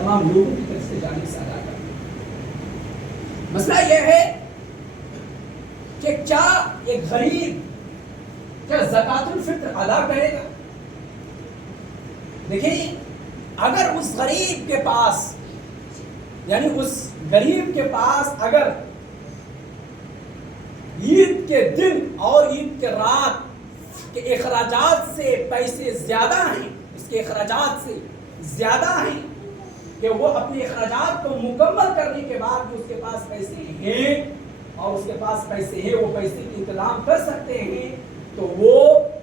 تمام لوگوں کی طرف سے جانب سے ادا کرنا۔ مسئلہ یہ ہے کہ کیا ایک غریب کیا زکوٰۃ الفطر ادا کرے گا؟ دیکھیں، اگر اس غریب کے پاس اگر عید کے دن اور عید کے رات کے اخراجات سے پیسے زیادہ ہیں، اس کے اخراجات سے زیادہ ہیں کہ وہ اپنے اخراجات کو مکمل کرنے کے بعد بھی اس کے پاس پیسے ہیں اور اس کے پاس پیسے ہیں، وہ پیسے کا انتظام کر سکتے ہیں، تو وہ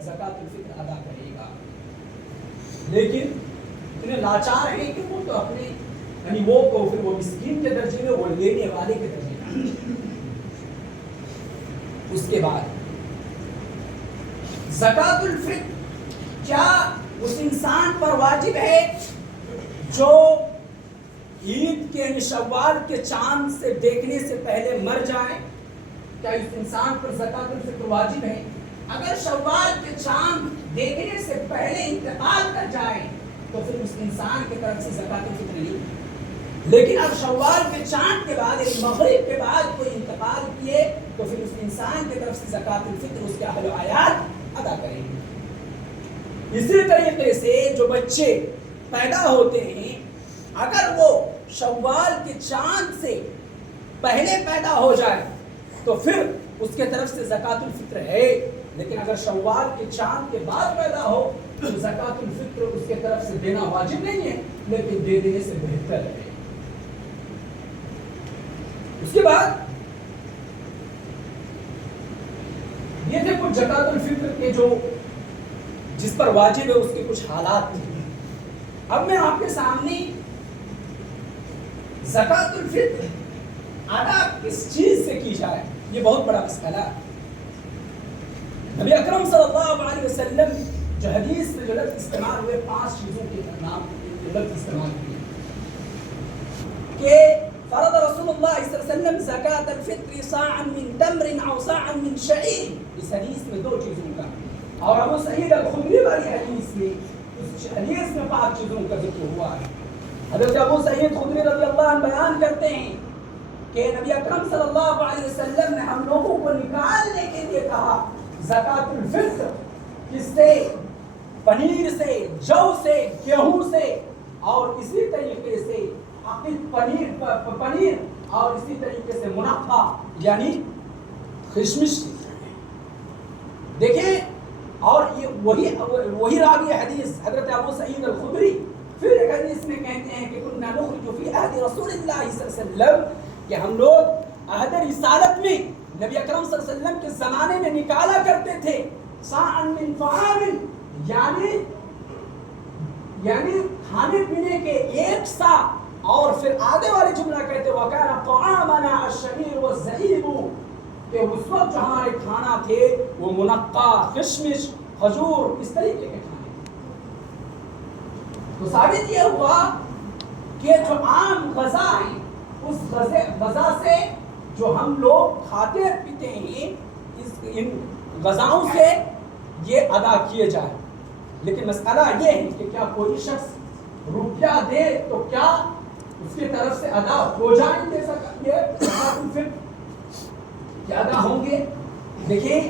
زکوٰۃ الفطر ادا کرے گا۔ لیکن اتنے لاچار ہیں کہ وہ تو اپنے وہ پھر وہ مسکین کے درجے میں، وہ لینے والے کے درجے میں۔ اس کے بعد زکوٰۃ الفطر کیا اس انسان پر واجب ہے جو عید کے شوال کے چاند سے دیکھنے سے پہلے مر جائے؟ کیا اس انسان پر زکوٰۃ الفطر واجب ہے؟ اگر شوال کے چاند دیکھنے سے پہلے انتقال کر جائے تو پھر اس انسان کی طرف سے زکوٰۃ الفطر نہیں۔ لیکن اب شوال کے چاند کے بعد مغرب کے بعد کوئی انتقال کیے تو پھر اس انسان کی طرف سے زکوٰۃ الفطر اس کے اہل و عیال ادا کریں گے۔ اسی طریقے سے جو بچے پیدا ہوتے ہیں، اگر وہ شوال کے چاند سے پہلے پیدا ہو جائے تو پھر اس کے طرف سے زکوٰۃ الفطر ہے، لیکن اگر شوال کے چاند کے بعد پیدا ہو تو زکوٰۃ الفطر اس کے طرف سے دینا واجب نہیں ہے، لیکن دے دینے سے بہتر ہے۔ اس کے بعد یہ تھے کچھ زکوٰۃ الفطر کے جو جس پر واجب ہے اس کے کچھ حالات تھے۔ اب میں آپ کے سامنے زکوٰۃ الفطر ادا کس چیز سے کی جائے، یہ بہت بڑا مسئلہ ہے۔ نبی اکرم صلی اللہ علیہ وسلم جو حدیث میں جو لفظ استعمال ہوئے، 5 چیزوں کے نام لفظ استعمال کیے کہ فرض رسول اللہ صلی اللہ علیہ وسلم زکوٰۃ الفطر صاعا من تمر او صاعا من شعیر، اس حدیث میں 2 چیزوں کا، اور ابو سعید الخدری والی حدیث میں 5 چیزوں کا ذکر ہوا ہے۔ حضرت ابو سعید خدری رضی اللہ عنہ بیان کرتے ہیں کہ نبی اکرم صلی اللہ علیہ وسلم نے ہم لوگوں کو نکالنے کے لیے کہا زکوٰۃ الفطر کس سے؟ پنیر سے، جو سے، گیہوں سے، اور اسی طریقے سے پنیر اور اسی طریقے سے منقع یعنی خشمش کی۔ دیکھیں، اور یہ وہی راوی حدیث حضرت ابو سعید الخدری پھر ایک حدیث میں کہتے ہیں کہ كنا نخرج في عهد رسول اللہ صلی اللہ علیہ وسلم، کہ ہم لوگ عہد رسالت میں نبی اکرم صلی اللہ علیہ وسلم کے زمانے میں نکالا کرتے تھے صاعا من طعام، یعنی کھانے پینے کے 1 سا، اور پھر آگے والے جملہ کہتے وَكَانَ طَعَامَنَا الشَّعِيرُ وَالزَّبِيبُ، کہ اس وقت جو ہمارے کھانا تھے وہ منقع، خشمش، کھجور، اس طریقے کے کھانے۔ تو ثابت یہ ہوا کہ جو عام غذا ہے اس غذا سے جو ہم لوگ کھاتے پیتے ہیں، ان غذاؤں سے یہ ادا کیے جائے۔ لیکن مسئلہ یہ ہے کہ کیا کوئی شخص روپیہ دے تو کیا اس کی طرف سے ادا ہو جائیں گے کیا ادا ہوں گے؟ دیکھیں،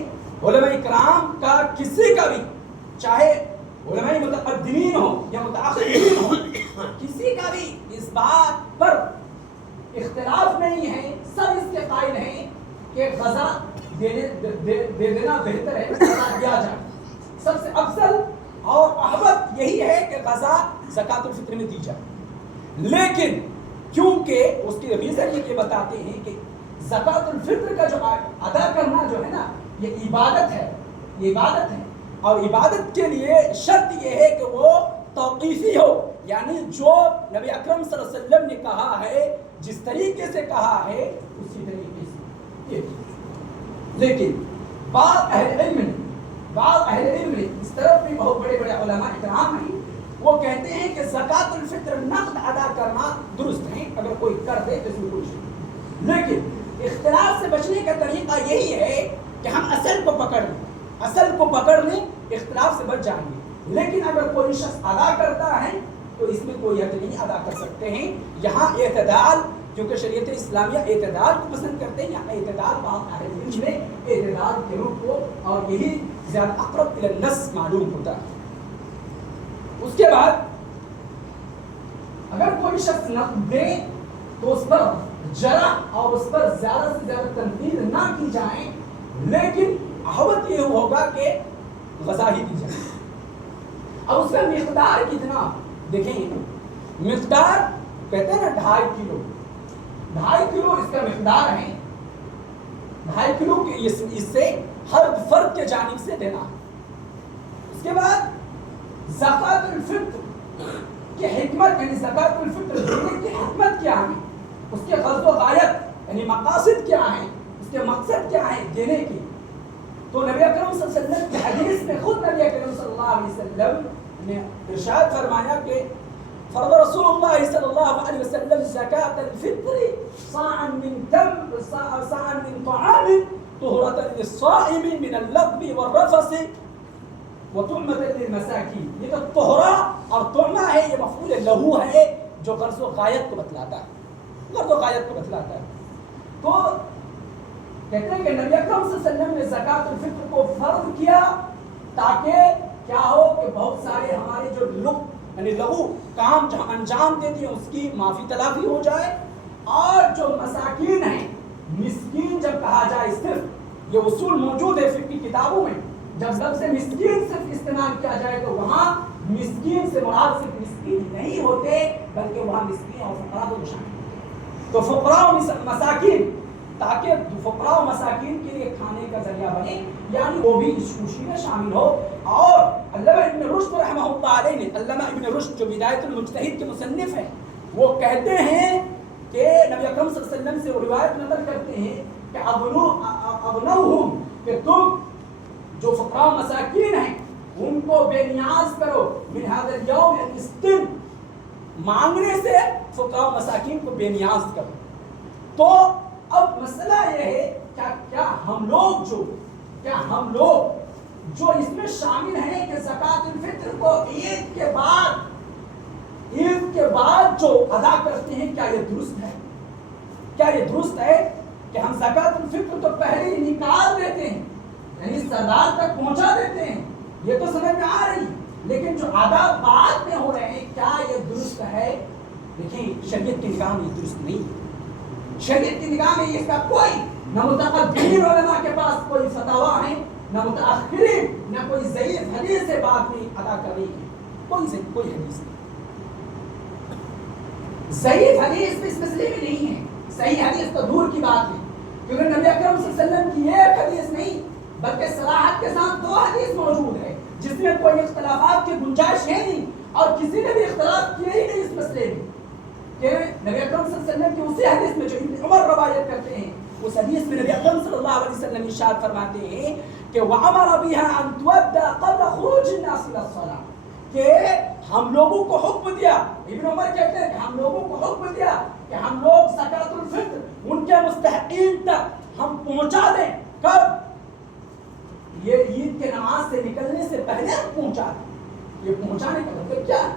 علماء کرام کا کسی کا بھی، چاہے علماء متقدمین ہو یا متاخرین ہو، کسی کا بھی اس بات پر اختلاف نہیں ہے، سب اس کے قائل ہیں کہ غذا دے دینا بہتر ہے، غذا دیا جائے۔ سب سے افضل اور احوط یہی ہے کہ غذا زکوٰۃ الفطر میں دی جائے۔ لیکن کیونکہ اس کی ریزن یہ بتاتے ہیں کہ زکوٰۃ الفطر کا جو ادا کرنا جو ہے نا، یہ عبادت ہے، اور عبادت کے لیے شرط یہ ہے کہ وہ توقیفی ہو، یعنی جو نبی اکرم صلی اللہ علیہ وسلم نے کہا ہے، جس طریقے سے کہا ہے اسی طریقے سے۔ لیکن بعض اہل علم اس طرف بھی بہت بڑے بڑے علماء اکرام ہیں، وہ کہتے ہیں کہ زکوٰۃ الفطر نقد ادا کرنا درست ہے، اگر کوئی کر دے تو اس میں کچھ نہیں۔ لیکن اختلاف سے بچنے کا طریقہ یہی ہے کہ ہم اصل کو پکڑ لیں، اختلاف سے بچ جائیں گے۔ لیکن اگر کوئی شخص ادا کرتا ہے تو اس میں کوئی حد نہیں ادا کر سکتے ہیں. یہاں اعتدال، کیونکہ شریعت اسلامیہ اعتدال کو پسند کرتے ہیں، یہاں اعتدال بعض اہل علم میں اعتدال کے رخ کو، اور یہی زیادہ اقرب الی النص معلوم ہوتا ہے. اس کے بعد اگر کوئی شخص نقد دے تو اس پر جرح اور اس پر زیادہ سے زیادہ تنقید نہ کی جائے، لیکن احوط یہ ہوگا کہ غذا ہی دی جائے. اب اس کا مقدار کتنا دیکھیں، مقدار کہتے ہیں نا 2.5 کلو، 2.5 کلو اس کا مقدار ہے. 2.5 کلو اس سے ہر فرد کے جانب سے دینا. اس کے بعد زکوٰۃ الفطر کی حکمت، یعنی زکوٰۃ الفطر دینے کی حکمت کیا ہے، اس کے غرض و غایت یعنی مقاصد کیا ہیں، اس کے مقصد کیا ہیں دینے کی. تو نبی اکرم صلی اللہ علیہ وسلم کی حدیث میں خود نبی اکرم صلی اللہ علیہ وسلم نے ارشاد فرمایا کہ فرض رسول اللہ صلی اللہ علیہ وسلم زکاة الفطر صاعا من تمر صاعا من طعام طہرة للصائم من اللغو والرفث وطعمة للمساکین. یہ تو طہرہ اور طعمہ ہے، یہ مفعول لہو ہے جو غرض و غایت کو بتلاتا ہے، غرض و غایت کو بتلاتا ہے. تو کہتے ہیں کہ نبی اکرم صلی اللہ علیہ وسلم نے زکوٰۃ الفطر کو فرض کیا تاکہ کیا ہو کہ بہت سارے ہمارے جو یعنی لغو کام جہاں انجام دیتے ہیں اس کی معافی تلافی ہو جائے، اور جو مساکین ہیں، مسکین جب کہا جائے، صرف یہ اصول موجود ہے فقہ کی کتابوں میں، جب لفظ مسکین صرف استعمال کیا جائے تو وہاں مسکین سے مراد صرف مسکین نہیں ہوتے بلکہ وہاں مسکین اور فقراء دونوں شامل ہوتے. تو فقراء و مساکین، تاکہ فقراء و مساکین کے لیے کھانے کا ذریعہ بنے، یعنی وہ بھی اس خوشی میں شامل ہو. اور علامہ ابن رشد رحمہ اللہ علیہ نے، علامہ ابن رشد جو بدایت المجتہد کے مصنف ہیں، وہ کہتے ہیں کہ نبی اکرم صلی اللہ علیہ وسلم سے وہ روایت نقل کرتے ہیں کہ ابنوہم، کہ تم جو فقراء و مساکین ہیں ان کو بے نیاز کرو، من هذا اليوم، یعنی اس دن مانگنے سے فقراء و مساکین کو بے نیاز کرو. تو اب مسئلہ یہ ہے کیا ہم لوگ جو اس میں شامل ہیں کہ زکوٰۃ الفطر کو عید کے بعد جو ادا کرتے ہیں، کیا یہ درست ہے؟ کیا یہ درست ہے کہ ہم زکوٰۃ الفطر تو پہلے ہی نکال دیتے ہیں، یعنی سردار تک پہنچا دیتے ہیں، یہ تو سمجھ میں آ رہی، لیکن جو ادا بعد میں ہو رہے ہیں کیا یہ درست ہے؟ دیکھیں شریعت کی نگاہ میں یہ درست نہیں ہے. شریعت کی نگاہ میں اس کا کوئی نہ متقدمین علماء کے پاس کوئی فتاوا ہے، نہ متاخرین، نہ کوئی ضعیف حدیث سے بات نہیں ادا کر رہی ہے. کوئی حدیث نہیں، ضعیف حدیث اس مسئلے میں نہیں ہے. صحیح حدیث تو دور کی بات ہے، کیونکہ نبی اکرم صلی اللہ علیہ وسلم کی ایک حدیث نہیں بلکہ صراحت کے ساتھ 2 حدیث موجود ہے جس میں کوئی اختلافات کی گنجائش ہے نہیں، اور کسی نے بھی اختلاف کیا ہی نہیں اس مسئلے میں. کہ نبی اکرم صلی اللہ علیہ وسلم کی اسی حدیث میں جو ابن عمر روایت کرتے ہیں، اس حدیث میں نبی اکرم صلی اللہ علیہ وسلم ارشاد فرماتے ہیں کہ وَأَمَرَ بِهَا أَن تُؤَدَّى قَبْلَ خُرُوجِ النَّاسِ إِلَى الصَّلَاةِ، کہ ہم لوگوں کو حکم دیا، ابن عمر کہتے ہیں کہ ہم لوگوں کو حکم دیا کہ ہم لوگ زکوٰۃ الفطر ان کے مستحقین تک ہم پہنچا دیں. کب؟ یہ عید کے نماز سے نکلنے سے پہلے ہم پہنچا دیں. یہ پہنچانے کا مطلب کیا ہے؟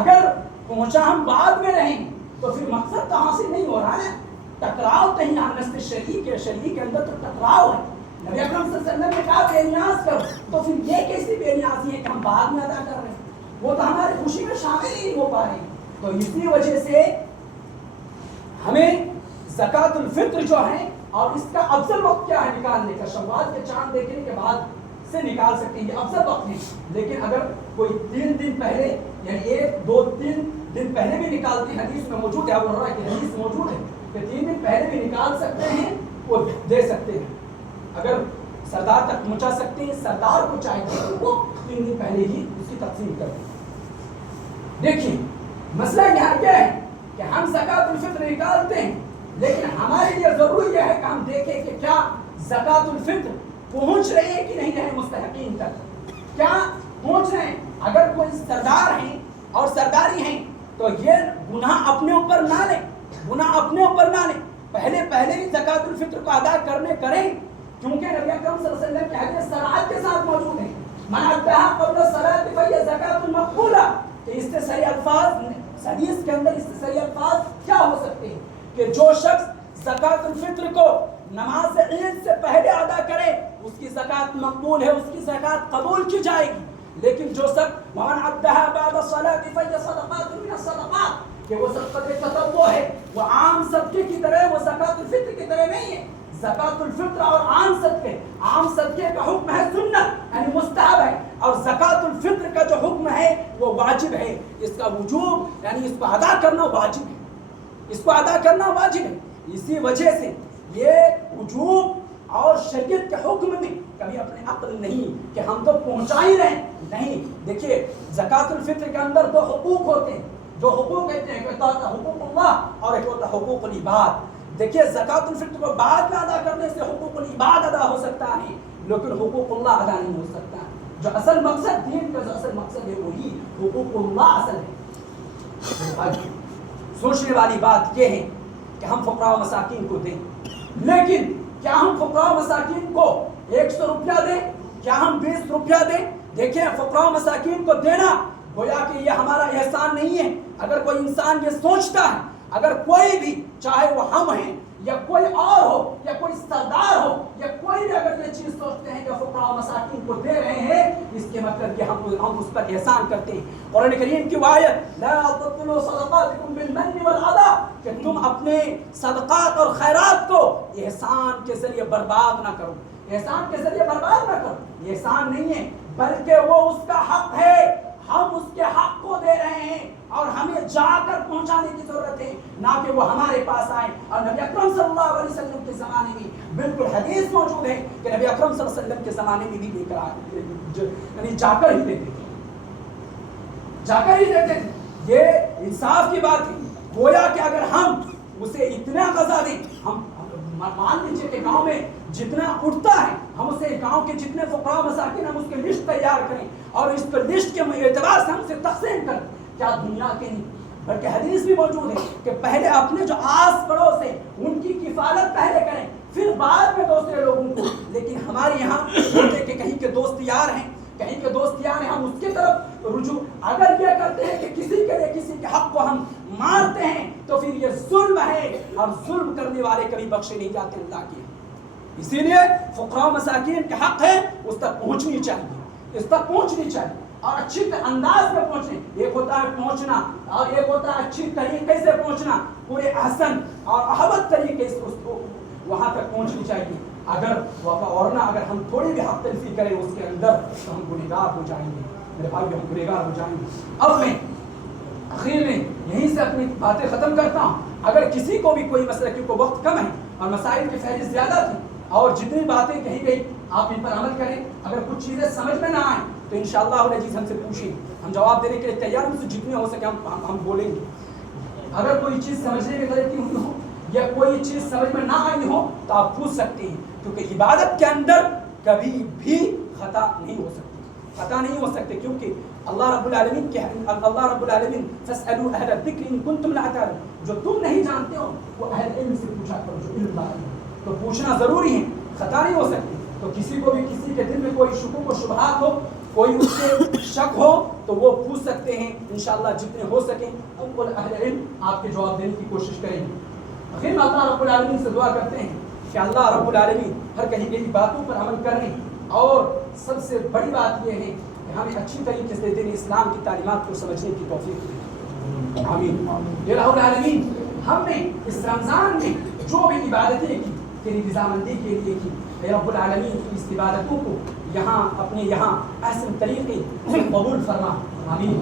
اگر پہنچا ہم بعد میں رہیں تو پھر مقصد تو حاصل نہیں ہو رہا ہے. ٹکراؤ کہیں نصف شرعی کے اندر تو ٹکراؤ ہے. نبی اکرم صلی اللہ علیہ وسلم نے کہا بے نیاز کرو، تو پھر یہ کیسی بے نیازی ہے کہ ہم بعد میں ادا کر رہے ہیں؟ وہ تو ہماری خوشی میں شامل ہی نہیں ہو پا رہے. تو اسی وجہ سے ہمیں زکوٰۃ الفطر جو ہے، اور اس کا افضل وقت کیا ہے نکالنے کا؟ شوال کے چاند دیکھنے کے بعد سے نکال سکتے ہیں، یہ افضل وقت ہے. لیکن اگر کوئی 3 دن پہلے، یعنی 1 2 3 دن پہلے بھی نکالتے ہیں، حدیث میں موجود ہے، ابو ہریرہ کی حدیث موجود ہے کہ 3 دن پہلے بھی نکال سکتے ہیں، وہ دے سکتے ہیں. اگر سردار تک پہنچا سکتے ہیں، سردار کو چاہیے کہ وہ 3 دن پہلے ہی اس کی تقسیم کر دیں. دیکھیے مسئلہ یہاں کیا ہے کہ ہم زکوٰۃ الفطر نکالتے ہیں، لیکن ہمارے لیے ضروری یہ ہے کہ ہم دیکھیں کہ کیا زکوٰۃ الفطر پہنچ رہے ہیں کہ نہیں رہے مستحقین تک، کیا پہنچ رہے ہیں. اگر کوئی سردار ہیں اور سرداری ہیں تو یہ گناہ اپنے اوپر نہ لیں، پہلے ہی زکوٰۃ الفطر کو ادا کریں، کیونکہ نبی اکرم صلی اللہ علیہ وسلم کی حدیث صراحت کے ساتھ موجود ہے. من اداها قبل الصلاة فهي زکاۃ مقبولہ، کہ اس سے صحیح الفاظ حدیث کے اندر اس سے صحیح الفاظ کیا ہو سکتے ہیں کہ جو شخص زکوٰۃ الفطر کو نماز عید سے پہلے ادا کرے اس کی زکوٰۃ مقبول ہے، اس کی زکوٰۃ قبول کی جائے گی. لیکن جو شخص ومن عدها بعد الصلاة فهي صدقات من الصدقات کہ وہ صدقۃ تطوع ہے، وہ عام صدقے کی طرح، وہ زکوٰۃ الفطر کی طرح نہیں ہے. زکوٰۃ الفطر اور عام صدقے کا حکم ہے سنت یعنی مستحب ہے، اور زکوٰۃ الفطر کا جو حکم ہے وہ واجب ہے. اس کا وجوب یعنی اس کو ادا کرنا واجب ہے، اس کو ادا کرنا واجب ہے. اسی وجہ سے یہ وجوب اور شریعت کے حکم میں کبھی اپنے عقل نہیں کہ ہم تو پہنچا ہی رہے نہیں. دیکھیے زکوٰۃ الفطر کے اندر دو حقوق ہوتے ہیں، دو حقوق کہتے ہیں، ایک ہوتا ہے حقوق اللہ اور ایک ہوتا ہے حقوق العباد. دیکھیے زکوٰۃ الفطر کو بعد میں ادا کرنے سے حقوق العباد ادا ہو سکتا ہے لیکن حقوق اللہ ادا نہیں ہو سکتا. جو اصل مقصد دین کا جو اصل مقصد ہے وہی حقوق اللہ اصل ہے. سوچنے والی بات یہ ہے کہ ہم فقراء و مساکین کو دیں، لیکن کیا ہم فقراء و مساکین کو 100 روپیہ دیں؟ کیا ہم 20 روپیہ دیں؟ دیکھیں فقراء و مساکین کو دینا گویا کہ یہ ہمارا احسان نہیں ہے. اگر کوئی انسان یہ سوچتا ہے، اگر کوئی بھی چاہے وہ ہم ہیں یا کوئی اور ہو یا کوئی سردار ہو یا کوئی بھی اگر یہ چیز سوچتے ہیں کہ فقراء و مساکین کو دے رہے ہیں، اس کے مطلب کہ ہم اس پر احسان کرتے ہیں. قرآن کریم کی آیت لا تبطلوا صدقاتکم بالمن والاذى کہ تم اپنے صدقات اور خیرات کو احسان کے ذریعے برباد نہ کرو. احسان کے ذریعے برباد نہ کرو، یہ احسان نہیں ہے بلکہ وہ اس کا حق ہے. ہم اس کے حق کو دے رہے ہیں اور ہمیں جا کر پہنچانے کی ضرورت ہے، نہ کہ وہ ہمارے پاس آئے. اور نبی اکرم صلی اللہ علیہ وسلم کے زمانے میں بالکل حدیث موجود ہے کہ نبی اکرم صلی اللہ علیہ وسلم کے زمانے میں بھی لے کر آئے، یعنی جا کر ہی دیتے تھے، جا کر ہی دیتے تھے. یہ انصاف کی بات ہے. گویا کہ اگر ہم اسے اتنا غذا دیں، ہم مان لیجیے کہ گاؤں میں جتنا اٹھتا ہے ہم اسے گاؤں کے جتنے فقراء مساکین ہم اس کے لسٹ تیار کریں اور اس پر لسٹ کے اعتبار سے ہم اسے تقسیم کریں. کیا دنیا کے نہیں بلکہ حدیث بھی موجود ہے کہ پہلے اپنے جو آس پڑوس ہیں ان کی کفالت پہلے کریں پھر بعد میں دوسرے لوگوں کو. لیکن ہمارے یہاں ہوتے کہ کہیں کے دوست یار ہیں، کہیں کے دوست یار ہیں، ہم اس کی طرف رجوع اگر یہ کرتے ہیں کہ کسی کے لیے کسی کے حق کو ہم مارتے ہیں تو پھر یہ ظلم ہے اور ظلم کرنے والے کبھی بخشے نہیں جاتے اللہ کی. اسی لیے فقراء و مساکین کے حق ہے اس تک پہنچنی چاہیے، اس تک پہنچنی چاہیے اور اچھی انداز میں پہنچیں. ایک ہوتا ہے پہنچنا اور ایک ہوتا ہے اچھی طریقے سے پہنچنا، پورے احسن اور احوط طریقے سے اس کو وہاں تک پہنچنی چاہیے. اگر ورنہ اگر ہم تھوڑی بھی حق تلفی کریں اس کے اندر تو ہم گنہگار ہو جائیں گے میرے بھائی، ہم گنہگار ہو جائیں گے. اب میں آخر میں یہیں سے اپنی باتیں ختم کرتا ہوں. اگر کسی کو بھی کوئی مسئلہ، کیونکہ وقت کم ہے اور مسائل کی فہرست زیادہ تھی اور جتنی باتیں کہی گئی آپ ان پر عمل کریں. اگر کچھ چیزیں سمجھ میں نہ آئیں تو انشاءاللہ العزیز ہم سے پوچھیں، ہم جواب دینے کے لیے تیار ہیں، جتنے ہو سکے ہم بولیں گے. اگر کوئی چیز سمجھنے میں غلطی ہوئی ہو یا کوئی چیز سمجھ میں نہ آئی ہو تو آپ پوچھ سکتے ہیں، کیونکہ عبادت کے اندر کبھی بھی خطا نہیں ہو سکتی، خطا نہیں ہو سکتے. کیونکہ اللہ رب العالمین فاسألوا اہل الذکر ان کنتم لا تعلمون، جو تم نہیں جانتے ہو وہ اہل علم سے پوچھا کرو جو علم رکھتے ہیں. تو پوچھنا ضروری ہے، خطا نہیں ہو سکتی. تو کسی کو بھی کسی کے دل میں کوئی شکوک و شبہات ہو، کوئی اس سے شک ہو تو وہ پوچھ سکتے ہیں. انشاءاللہ جتنے ہو سکیں ہم اہل علم آپ کے جواب دینے کی کوشش کریں گے. آخر میں اللہ رب العالمین سے دعا کرتے ہیں کہ اللہ رب العالمین ہر کہیں گئی باتوں پر عمل کرنے اور سب سے بڑی بات یہ ہے کہ ہمیں اچھی طریقے سے دین اسلام کی تعلیمات کو سمجھنے کی توفیق دے. آمین. یا رب العالمین ہم نے اس رمضان میں جو بھی عبادتیں کی تیری رضامندی کے لیے کی، اے رب العالمین اس عبادتوں کو یہاں اپنے یہاں احسن طریقے سے قبول فرما. آمین.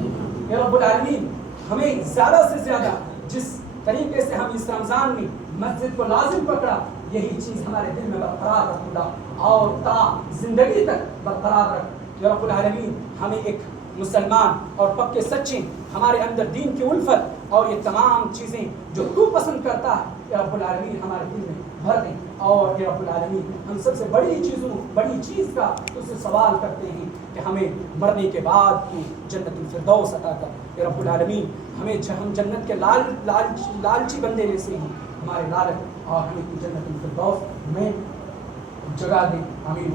اے رب العالمین ہمیں زیادہ سے زیادہ جس طریقے سے ہم اس رمضان میں مسجد کو لازم پکڑا یہی چیز ہمارے دل میں برقرار رکھ خدا اور تا زندگی تک برقرار رکھ. یا رب العالمین ہمیں ایک مسلمان اور پکے سچے ہمارے اندر دین کی الفت اور یہ تمام چیزیں جو تو پسند کرتا ہے یا رب العالمین ہمارے دل میں بھر دیں. اور یا رب العالمین ہم سب سے بڑی چیز کا تجھ سے سوال کرتے ہیں کہ ہمیں مرنے کے بعد تو جنت الفردوس عطا کر. یا رب العالمین ہم جنت کے لالچی بندے میں سے ہیں، ہمارے لالچ اور ہمیں تو جنت الفردوس میں جگہ دیں. آمین.